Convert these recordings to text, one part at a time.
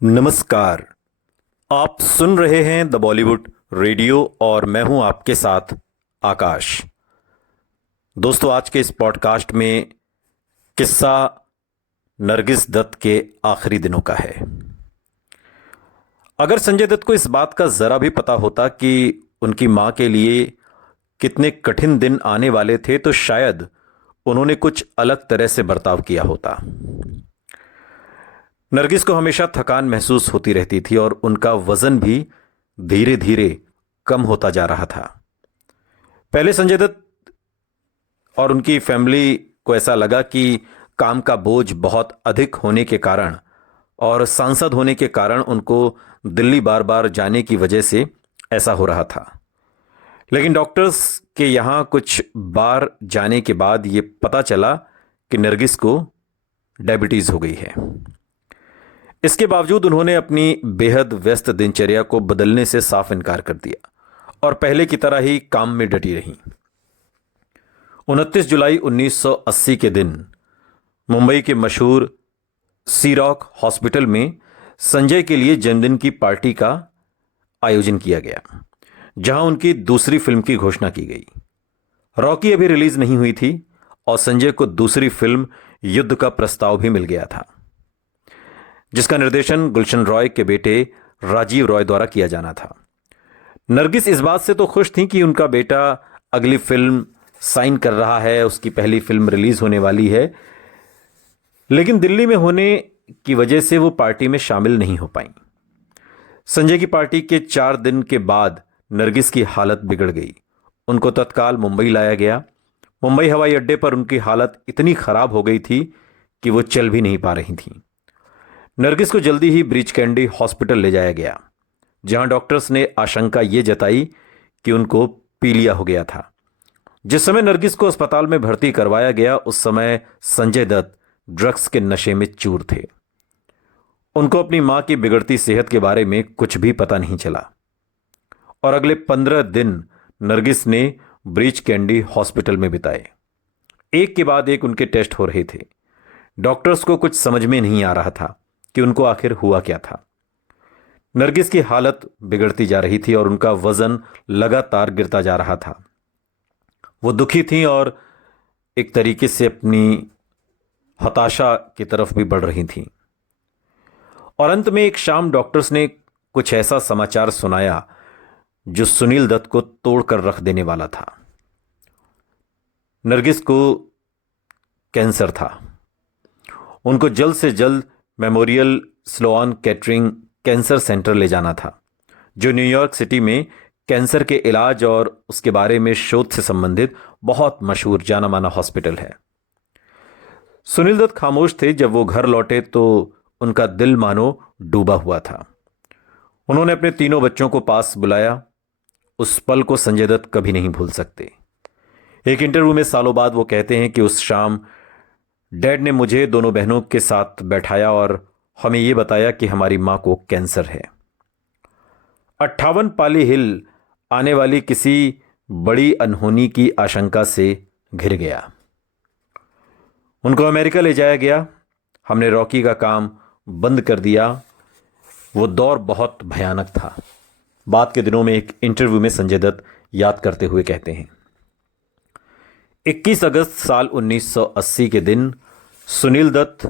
नमस्कार। आप सुन रहे हैं द बॉलीवुड रेडियो और मैं हूं आपके साथ आकाश। दोस्तों, आज के इस पॉडकास्ट में किस्सा नरगिस दत्त के आखिरी दिनों का है। अगर संजय दत्त को इस बात का जरा भी पता होता कि उनकी मां के लिए कितने कठिन दिन आने वाले थे तो शायद उन्होंने कुछ अलग तरह से बर्ताव किया होता। नरगिस को हमेशा थकान महसूस होती रहती थी और उनका वजन भी धीरे धीरे कम होता जा रहा था। पहले संजय दत्त और उनकी फैमिली को ऐसा लगा कि काम का बोझ बहुत अधिक होने के कारण और सांसद होने के कारण उनको दिल्ली बार बार जाने की वजह से ऐसा हो रहा था। लेकिन डॉक्टर्स के यहाँ कुछ बार जाने के बाद ये पता चला कि नरगिस को डायबिटीज हो गई है। इसके बावजूद उन्होंने अपनी बेहद व्यस्त दिनचर्या को बदलने से साफ इनकार कर दिया और पहले की तरह ही काम में डटी रहीं। 29 जुलाई 1980 के दिन मुंबई के मशहूर सी रॉक हॉस्पिटल में संजय के लिए जन्मदिन की पार्टी का आयोजन किया गया, जहां उनकी दूसरी फिल्म की घोषणा की गई। रॉकी अभी रिलीज नहीं हुई थी और संजय को दूसरी फिल्म युद्ध का प्रस्ताव भी मिल गया था, जिसका निर्देशन गुलशन रॉय के बेटे राजीव रॉय द्वारा किया जाना था। नरगिस इस बात से तो खुश थी कि उनका बेटा अगली फिल्म साइन कर रहा है, उसकी पहली फिल्म रिलीज होने वाली है, लेकिन दिल्ली में होने की वजह से वो पार्टी में शामिल नहीं हो पाई। संजय की पार्टी के 4 दिन के बाद नरगिस की हालत बिगड़ गई। उनको तत्काल मुंबई लाया गया। मुंबई हवाई अड्डे पर उनकी हालत इतनी खराब हो गई थी कि वो चल भी नहीं पा रही थी। नरगिस को जल्दी ही ब्रीच कैंडी हॉस्पिटल ले जाया गया, जहां डॉक्टर्स ने आशंका ये जताई कि उनको पीलिया हो गया था। जिस समय नरगिस को अस्पताल में भर्ती करवाया गया उस समय संजय दत्त ड्रग्स के नशे में चूर थे। उनको अपनी मां की बिगड़ती सेहत के बारे में कुछ भी पता नहीं चला और अगले 15 दिन नरगिस ने ब्रीच कैंडी हॉस्पिटल में बिताए। एक के बाद एक उनके टेस्ट हो रहे थे। डॉक्टर्स को कुछ समझ में नहीं आ रहा था कि उनको आखिर हुआ क्या था। नरगिस की हालत बिगड़ती जा रही थी और उनका वजन लगातार गिरता जा रहा था। वो दुखी थीं और एक तरीके से अपनी हताशा की तरफ भी बढ़ रही थीं। और अंत में एक शाम डॉक्टर्स ने कुछ ऐसा समाचार सुनाया जो सुनील दत्त को तोड़कर रख देने वाला था। नरगिस को कैंसर था। उनको जल्द से जल्द मेमोरियल स्लोआन केटरिंग कैंसर सेंटर ले जाना था, जो न्यूयॉर्क सिटी में कैंसर के इलाज और उसके बारे में शोध से संबंधित बहुत मशहूर जाना माना हॉस्पिटल है। सुनील दत्त खामोश थे। जब वो घर लौटे तो उनका दिल मानो डूबा हुआ था। उन्होंने अपने तीनों बच्चों को पास बुलाया। उस पल को संजय दत्त कभी नहीं भूल सकते। एक इंटरव्यू में सालों बाद वो कहते हैं कि उस शाम डैड ने मुझे दोनों बहनों के साथ बैठाया और हमें यह बताया कि हमारी मां को कैंसर है। 58 पाली हिल आने वाली किसी बड़ी अनहोनी की आशंका से घिर गया। उनको अमेरिका ले जाया गया। हमने रॉकी का काम बंद कर दिया। वो दौर बहुत भयानक था। बाद के दिनों में एक इंटरव्यू में संजय दत्त याद करते हुए कहते हैं, 21 अगस्त साल 1980 के दिन सुनील दत्त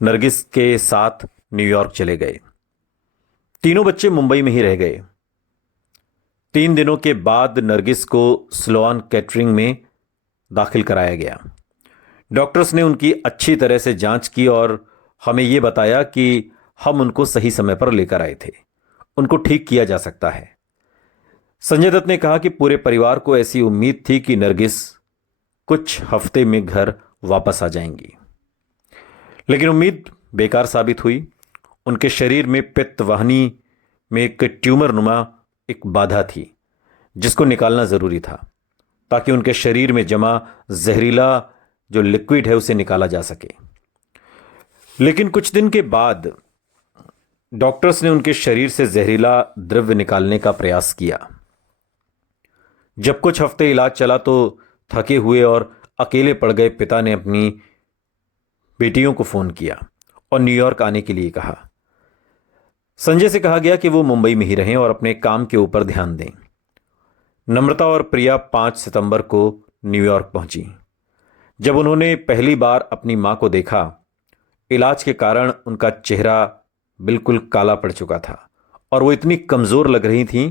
नरगिस के साथ न्यूयॉर्क चले गए। तीनों बच्चे मुंबई में ही रह गए। 3 दिनों के बाद नरगिस को स्लोआन कैटरिंग में दाखिल कराया गया। डॉक्टर्स ने उनकी अच्छी तरह से जांच की और हमें यह बताया कि हम उनको सही समय पर लेकर आए थे। उनको ठीक किया जा सकता है। संजय दत्त ने कहा कि पूरे परिवार को ऐसी उम्मीद थी कि नरगिस कुछ हफ्ते में घर वापस आ जाएंगी, लेकिन उम्मीद बेकार साबित हुई। उनके शरीर में पित्त वाहिनी में एक ट्यूमर नुमा एक बाधा थी, जिसको निकालना जरूरी था ताकि उनके शरीर में जमा जहरीला जो लिक्विड है उसे निकाला जा सके। लेकिन कुछ दिन के बाद डॉक्टर्स ने उनके शरीर से जहरीला द्रव्य निकालने का प्रयास किया। जब कुछ हफ्ते इलाज चला तो थके हुए और अकेले पड़ गए पिता ने अपनी बेटियों को फोन किया और न्यूयॉर्क आने के लिए कहा। संजय से कहा गया कि वो मुंबई में ही रहें और अपने काम के ऊपर ध्यान दें। नम्रता और प्रिया 5 सितंबर को न्यूयॉर्क पहुंची। जब उन्होंने पहली बार अपनी मां को देखा, इलाज के कारण उनका चेहरा बिल्कुल काला पड़ चुका था और वो इतनी कमजोर लग रही थीं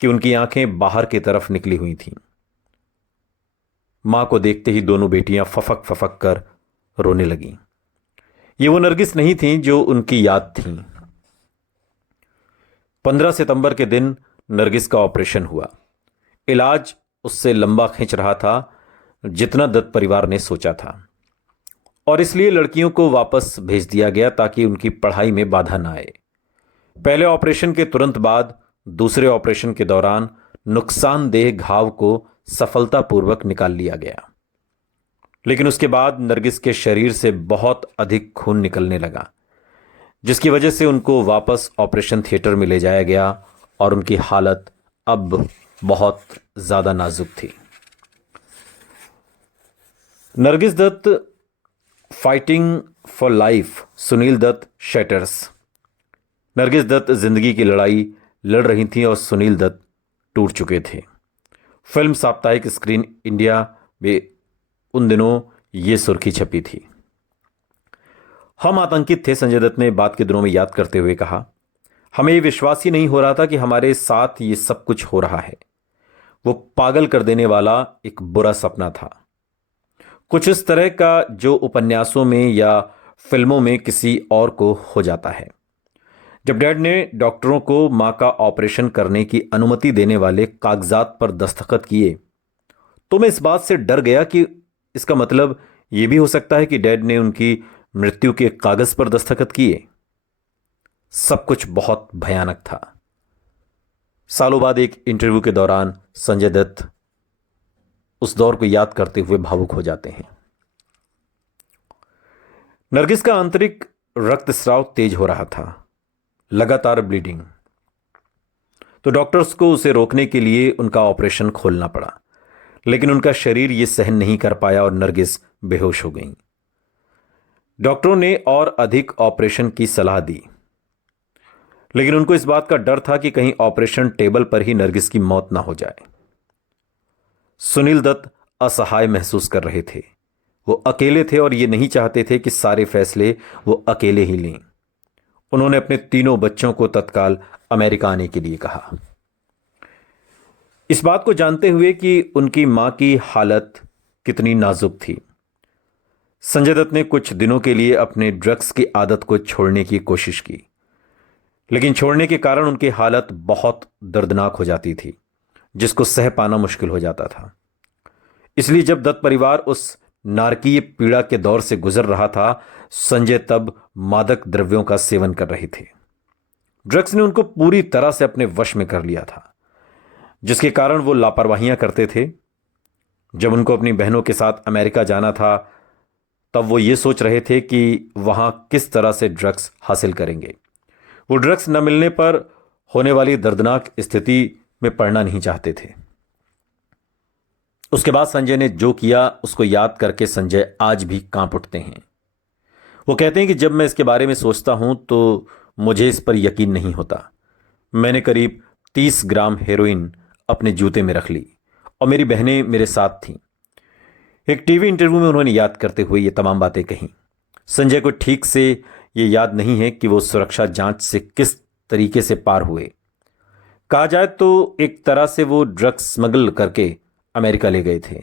कि उनकी आंखें बाहर की तरफ निकली हुई थीं। मां को देखते ही दोनों बेटियां फफक फफक कर रोने लगीं। ये वो नरगिस नहीं थीं जो उनकी याद थीं। 15 सितंबर के दिन नरगिस का ऑपरेशन हुआ। इलाज उससे लंबा खींच रहा था जितना दत्त परिवार ने सोचा था, और इसलिए लड़कियों को वापस भेज दिया गया ताकि उनकी पढ़ाई में बाधा ना आए। पहले ऑपरेशन के तुरंत बाद दूसरे ऑपरेशन के दौरान नुकसानदेह घाव को सफलतापूर्वक निकाल लिया गया, लेकिन उसके बाद नरगिस के शरीर से बहुत अधिक खून निकलने लगा, जिसकी वजह से उनको वापस ऑपरेशन थिएटर में ले जाया गया और उनकी हालत अब बहुत ज्यादा नाजुक थी। Nargis Dutt fighting for life Sunil Dutt shatters. Nargis Dutt जिंदगी की लड़ाई लड़ रही थीं और सुनील दत्त टूट चुके थे। फिल्म साप्ताहिक स्क्रीन इंडिया में उन दिनों ये सुर्खी छपी थी। हम आतंकित थे, संजय दत्त ने बात के दिनों में याद करते हुए कहा। हमें ये विश्वास ही नहीं हो रहा था कि हमारे साथ ये सब कुछ हो रहा है। वो पागल कर देने वाला एक बुरा सपना था, कुछ इस तरह का जो उपन्यासों में या फिल्मों में किसी और को हो जाता है। जब डैड ने डॉक्टरों को मां का ऑपरेशन करने की अनुमति देने वाले कागजात पर दस्तखत किए, तो मैं इस बात से डर गया कि इसका मतलब यह भी हो सकता है कि डैड ने उनकी मृत्यु के कागज पर दस्तखत किए। सब कुछ बहुत भयानक था। सालों बाद एक इंटरव्यू के दौरान संजय दत्त उस दौर को याद करते हुए भावुक हो जाते हैं। नरगिस का आंतरिक रक्तस्राव तेज हो रहा था, लगातार ब्लीडिंग, तो डॉक्टर्स को उसे रोकने के लिए उनका ऑपरेशन खोलना पड़ा, लेकिन उनका शरीर यह सहन नहीं कर पाया और नरगिस बेहोश हो गई। डॉक्टरों ने और अधिक ऑपरेशन की सलाह दी, लेकिन उनको इस बात का डर था कि कहीं ऑपरेशन टेबल पर ही नरगिस की मौत ना हो जाए। सुनील दत्त असहाय महसूस कर रहे थे। वो अकेले थे और ये नहीं चाहते थे कि सारे फैसले वो अकेले ही लें। उन्होंने अपने तीनों बच्चों को तत्काल अमेरिका आने के लिए कहा। इस बात को जानते हुए कि उनकी मां की हालत कितनी नाजुक थी, संजय दत्त ने कुछ दिनों के लिए अपने ड्रग्स की आदत को छोड़ने की कोशिश की, लेकिन छोड़ने के कारण उनकी हालत बहुत दर्दनाक हो जाती थी, जिसको सह पाना मुश्किल हो जाता था। इसलिए जब दत्त परिवार उस नारकीय पीड़ा के दौर से गुजर रहा था, संजय तब मादक द्रव्यों का सेवन कर रहे थे। ड्रग्स ने उनको पूरी तरह से अपने वश में कर लिया था, जिसके कारण वो लापरवाहियां करते थे। जब उनको अपनी बहनों के साथ अमेरिका जाना था, तब वो ये सोच रहे थे कि वहां किस तरह से ड्रग्स हासिल करेंगे। वो ड्रग्स न मिलने पर होने वाली दर्दनाक स्थिति में पड़ना नहीं चाहते थे। उसके बाद संजय ने जो किया उसको याद करके संजय आज भी कांप उठते हैं। वो कहते हैं कि जब मैं इसके बारे में सोचता हूं तो मुझे इस पर यकीन नहीं होता। मैंने करीब 30 ग्राम हेरोइन अपने जूते में रख ली और मेरी बहनें मेरे साथ थीं। एक टीवी इंटरव्यू में उन्होंने याद करते हुए ये तमाम बातें कहीं। संजय को ठीक से ये याद नहीं है कि वो सुरक्षा जांच से किस तरीके से पार हुए। कहा जाए तो एक तरह से वो ड्रग्स स्मगल करके अमेरिका ले गए थे।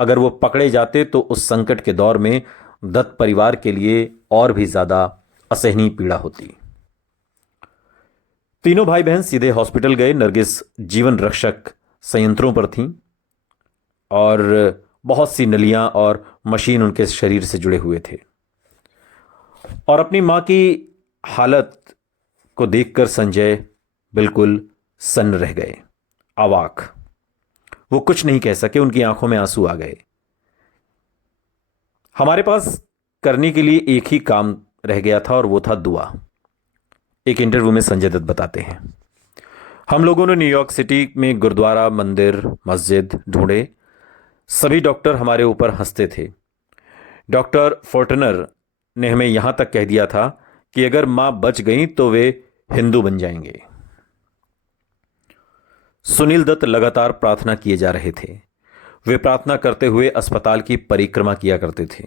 अगर वो पकड़े जाते तो उस संकट के दौर में दत्त परिवार के लिए और भी ज्यादा असहनीय पीड़ा होती। तीनों भाई बहन सीधे हॉस्पिटल गए। नरगिस जीवन रक्षक संयंत्रों पर थीं और बहुत सी नलियां और मशीन उनके शरीर से जुड़े हुए थे, और अपनी मां की हालत को देखकर संजय बिल्कुल सन्न रह गए, अवाक। वो कुछ नहीं कह सके, उनकी आंखों में आंसू आ गए। हमारे पास करने के लिए एक ही काम रह गया था और वो था दुआ, एक इंटरव्यू में संजय दत्त बताते हैं। हम लोगों ने न्यूयॉर्क सिटी में गुरुद्वारा, मंदिर, मस्जिद ढूंढे। सभी डॉक्टर हमारे ऊपर हंसते थे। डॉक्टर फोर्टनर ने हमें यहां तक कह दिया था कि अगर मां बच गई तो वे हिंदू बन जाएंगे। सुनील दत्त लगातार प्रार्थना किए जा रहे थे। वे प्रार्थना करते हुए अस्पताल की परिक्रमा किया करते थे।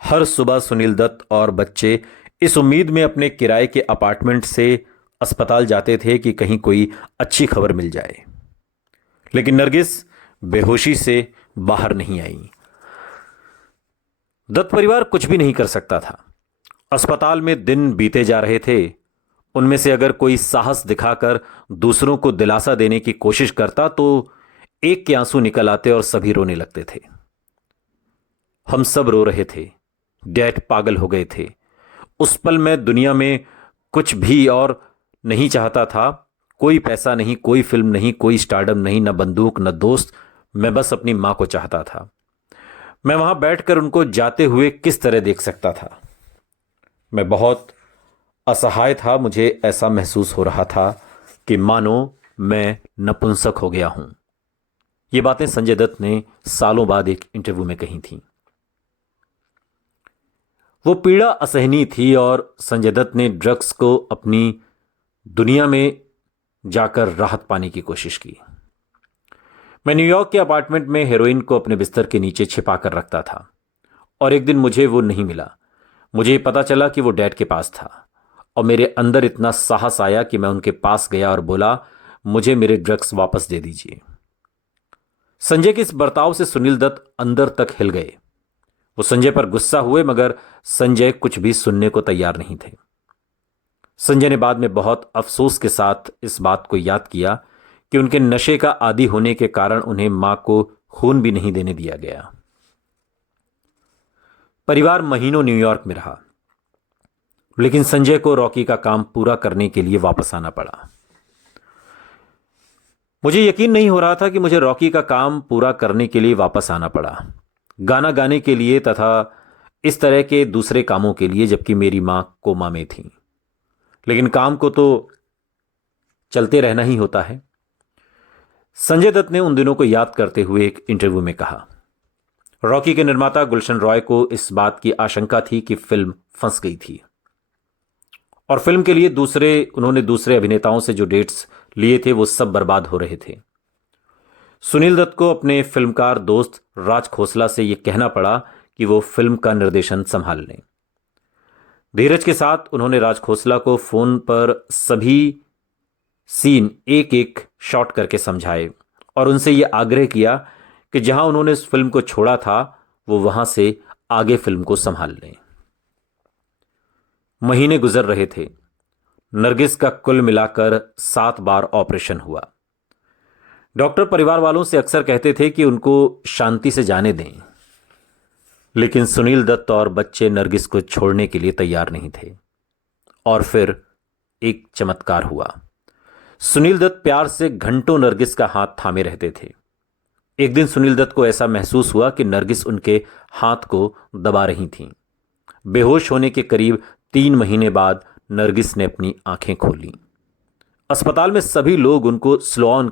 हर सुबह सुनील दत्त और बच्चे इस उम्मीद में अपने किराए के अपार्टमेंट से अस्पताल जाते थे कि कहीं कोई अच्छी खबर मिल जाए। लेकिन नरगिस बेहोशी से बाहर नहीं आई। दत्त परिवार कुछ भी नहीं कर सकता था। अस्पताल में दिन बीते जा रहे थे। उनमें से अगर कोई साहस दिखाकर दूसरों को दिलासा देने की कोशिश करता तो एक के आंसू निकल आते और सभी रोने लगते थे। हम सब रो रहे थे। डैड पागल हो गए थे। उस पल में दुनिया में कुछ भी और नहीं चाहता था। कोई पैसा नहीं, कोई फिल्म नहीं, कोई स्टारडम नहीं, न बंदूक न दोस्त। मैं बस अपनी मां को चाहता था। मैं वहां बैठकर उनको जाते हुए किस तरह देख सकता था। मैं बहुत असहाय था। मुझे ऐसा महसूस हो रहा था कि मानो मैं नपुंसक हो गया हूं। ये बातें संजय दत्त ने सालों बाद एक इंटरव्यू में कही थी। वो पीड़ा असहनीय थी और संजय दत्त ने ड्रग्स को अपनी दुनिया में जाकर राहत पाने की कोशिश की। मैं न्यूयॉर्क के अपार्टमेंट में हेरोइन को अपने बिस्तर के नीचे छिपा कर रखता था और एक दिन मुझे वो नहीं मिला। मुझे पता चला कि वो डैड के पास था और मेरे अंदर इतना साहस आया कि मैं उनके पास गया और बोला, मुझे मेरे ड्रग्स वापस दे दीजिए। संजय के इस बर्ताव से सुनील दत्त अंदर तक हिल गए। वो संजय पर गुस्सा हुए मगर संजय कुछ भी सुनने को तैयार नहीं थे। संजय ने बाद में बहुत अफसोस के साथ इस बात को याद किया कि उनके नशे का आदी होने के कारण उन्हें मां को खून भी नहीं देने दिया गया। परिवार महीनों न्यूयॉर्क में रहा, लेकिन संजय को रॉकी का काम पूरा करने के लिए वापस आना पड़ा। मुझे यकीन नहीं हो रहा था कि मुझे रॉकी का काम पूरा करने के लिए वापस आना पड़ा, गाना गाने के लिए तथा इस तरह के दूसरे कामों के लिए, जबकि मेरी मां कोमा में थी। लेकिन काम को तो चलते रहना ही होता है। संजय दत्त ने उन दिनों को याद करते हुए एक इंटरव्यू में कहा, रॉकी के निर्माता गुलशन रॉय को इस बात की आशंका थी कि फिल्म फंस गई थी और फिल्म के लिए उन्होंने दूसरे अभिनेताओं से जो डेट्स लिए थे वो सब बर्बाद हो रहे थे। सुनील दत्त को अपने फिल्मकार दोस्त राज खोसला से यह कहना पड़ा कि वो फिल्म का निर्देशन संभाल लें। धीरज के साथ उन्होंने राज खोसला को फोन पर सभी सीन एक एक शॉट करके समझाए और उनसे यह आग्रह किया कि जहां उन्होंने इस फिल्म को छोड़ा था वो वहां से आगे फिल्म को संभाल लें। महीने गुजर रहे थे। नरगिस का कुल मिलाकर 7 बार ऑपरेशन हुआ। डॉक्टर परिवार वालों से अक्सर कहते थे कि उनको शांति से जाने दें, लेकिन सुनील दत्त और बच्चे नरगिस को छोड़ने के लिए तैयार नहीं थे। और फिर एक चमत्कार हुआ। सुनील दत्त प्यार से घंटों नरगिस का हाथ थामे रहते थे। एक दिन सुनील दत्त को ऐसा महसूस हुआ कि नरगिस उनके हाथ को दबा रही थीं। बेहोश होने के करीब 3 महीने बाद नरगिस ने अपनी आंखें खोली। अस्पताल में सभी लोग उनको स्लोन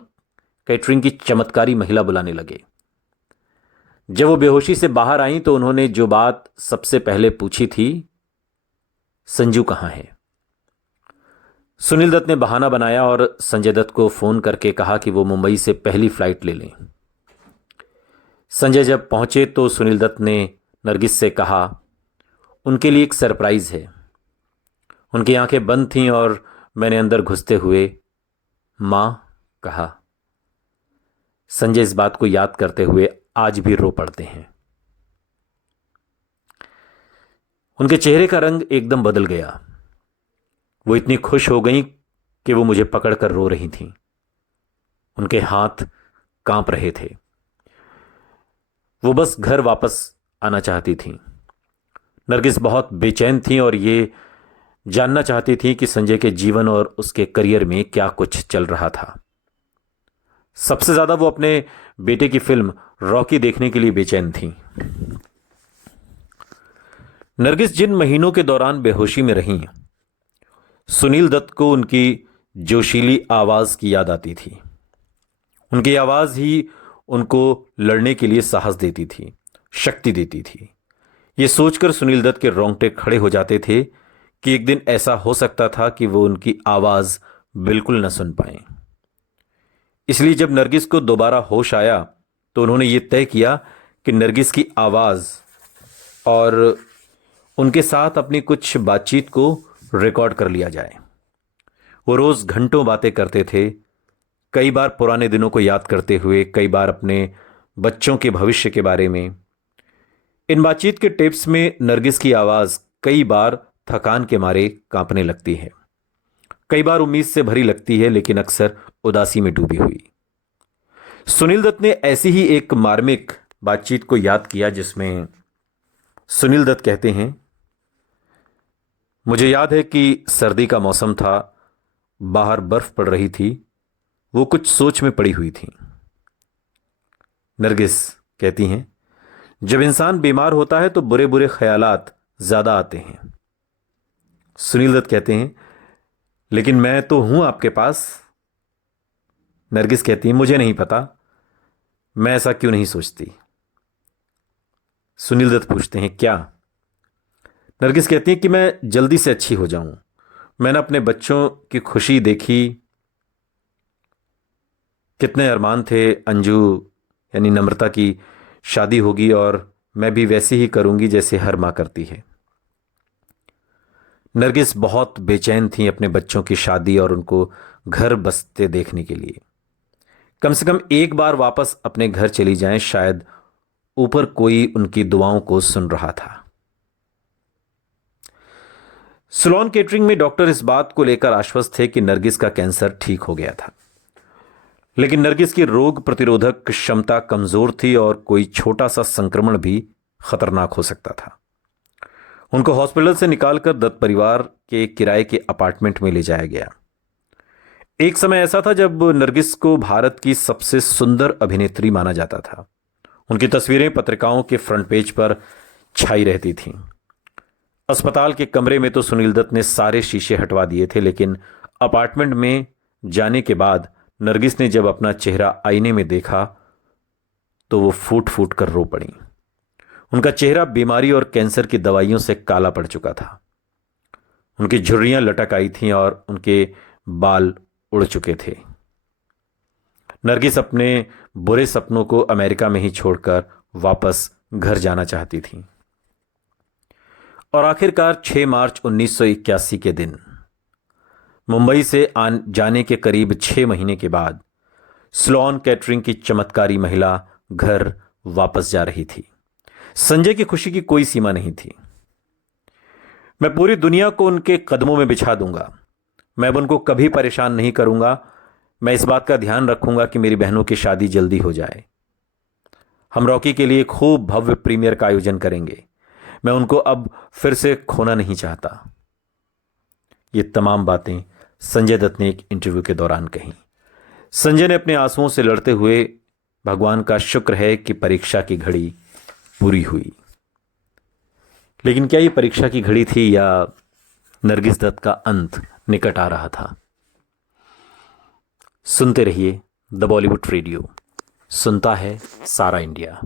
कैटरिंग की चमत्कारी महिला बुलाने लगे। जब वो बेहोशी से बाहर आई तो उन्होंने जो बात सबसे पहले पूछी थी, संजू कहां है? सुनील दत्त ने बहाना बनाया और संजय दत्त को फोन करके कहा कि वो मुंबई से पहली फ्लाइट ले लें। संजय जब पहुंचे तो सुनील दत्त ने नरगिस से कहा, उनके लिए एक सरप्राइज है। उनकी आंखें बंद थीं और मैंने अंदर घुसते हुए मां कहा। संजय इस बात को याद करते हुए आज भी रो पड़ते हैं। उनके चेहरे का रंग एकदम बदल गया। वो इतनी खुश हो गई कि वो मुझे पकड़कर रो रही थीं। उनके हाथ कांप रहे थे। वो बस घर वापस आना चाहती थीं। नरगिस बहुत बेचैन थी और ये जानना चाहती थी कि संजय के जीवन और उसके करियर में क्या कुछ चल रहा था। सबसे ज्यादा वो अपने बेटे की फिल्म रॉकी देखने के लिए बेचैन थी। नरगिस जिन महीनों के दौरान बेहोशी में रहीं, सुनील दत्त को उनकी जोशीली आवाज की याद आती थी। उनकी आवाज ही उनको लड़ने के लिए साहस देती थी, शक्ति देती थी। यह सोचकर सुनील दत्त के रोंगटे खड़े हो जाते थे कि एक दिन ऐसा हो सकता था कि वो उनकी आवाज बिल्कुल न सुन पाए। इसलिए जब नरगिस को दोबारा होश आया तो उन्होंने ये तय किया कि नरगिस की आवाज और उनके साथ अपनी कुछ बातचीत को रिकॉर्ड कर लिया जाए। वो रोज घंटों बातें करते थे, कई बार पुराने दिनों को याद करते हुए, कई बार अपने बच्चों के भविष्य के बारे में। इन बातचीत के टेप्स में नरगिस की आवाज कई बार थकान के मारे कांपने लगती है, कई बार उम्मीद से भरी लगती है, लेकिन अक्सर उदासी में डूबी हुई। सुनील दत्त ने ऐसी ही एक मार्मिक बातचीत को याद किया जिसमें सुनील दत्त कहते हैं, मुझे याद है कि सर्दी का मौसम था, बाहर बर्फ पड़ रही थी, वो कुछ सोच में पड़ी हुई थी। नरगिस कहती हैं, जब इंसान बीमार होता है तो बुरे बुरे ख्यालात ज्यादा आते हैं। सुनील दत्त कहते हैं, लेकिन मैं तो हूं आपके पास। नरगिस कहती है, मुझे नहीं पता मैं ऐसा क्यों नहीं सोचती। सुनील दत्त पूछते हैं, क्या? नरगिस कहती है कि मैं जल्दी से अच्छी हो जाऊं। मैंने अपने बच्चों की खुशी देखी, कितने अरमान थे, अंजू यानी नम्रता की शादी होगी और मैं भी वैसे ही करूंगी जैसे हर मां करती है। नरगिस बहुत बेचैन थी अपने बच्चों की शादी और उनको घर बसते देखने के लिए। कम से कम एक बार वापस अपने घर चली जाएं, शायद ऊपर कोई उनकी दुआओं को सुन रहा था। सुलॉन केटरिंग में डॉक्टर इस बात को लेकर आश्वस्त थे कि नरगिस का कैंसर ठीक हो गया था, लेकिन नरगिस की रोग प्रतिरोधक क्षमता कमजोर थी और कोई छोटा सा संक्रमण भी खतरनाक हो सकता था। उनको हॉस्पिटल से निकालकर दत्त परिवार के किराए के अपार्टमेंट में ले जाया गया। एक समय ऐसा था जब नरगिस को भारत की सबसे सुंदर अभिनेत्री माना जाता था। उनकी तस्वीरें पत्रिकाओं के फ्रंट पेज पर छाई रहती थीं। अस्पताल के कमरे में तो सुनील दत्त ने सारे शीशे हटवा दिए थे, लेकिन अपार्टमेंट में जाने के बाद नरगिस ने जब अपना चेहरा आईने में देखा तो वो फूट फूट कर रो पड़ी। उनका चेहरा बीमारी और कैंसर की दवाइयों से काला पड़ चुका था। उनकी झुर्रियां लटक आई थीं और उनके बाल उड़ चुके थे। नरगिस अपने बुरे सपनों को अमेरिका में ही छोड़कर वापस घर जाना चाहती थी। और आखिरकार 6 मार्च 1981 के दिन मुंबई से जाने के करीब 6 महीने के बाद स्लॉन कैटरिंग की चमत्कारी महिला घर वापस जा रही थी। संजय की खुशी की कोई सीमा नहीं थी। मैं पूरी दुनिया को उनके कदमों में बिछा दूंगा। मैं अब उनको कभी परेशान नहीं करूंगा। मैं इस बात का ध्यान रखूंगा कि मेरी बहनों की शादी जल्दी हो जाए। हम रॉकी के लिए खूब भव्य प्रीमियर का आयोजन करेंगे। मैं उनको अब फिर से खोना नहीं चाहता। ये तमाम बातें संजय दत्त ने एक इंटरव्यू के दौरान कही। संजय ने अपने आंसुओं से लड़ते हुए भगवान का शुक्र है कि परीक्षा की घड़ी पूरी हुई। लेकिन क्या ये परीक्षा की घड़ी थी या नरगिस दत्त का अंत निकट आ रहा था? सुनते रहिए द बॉलीवुड रेडियो, सुनता है सारा इंडिया।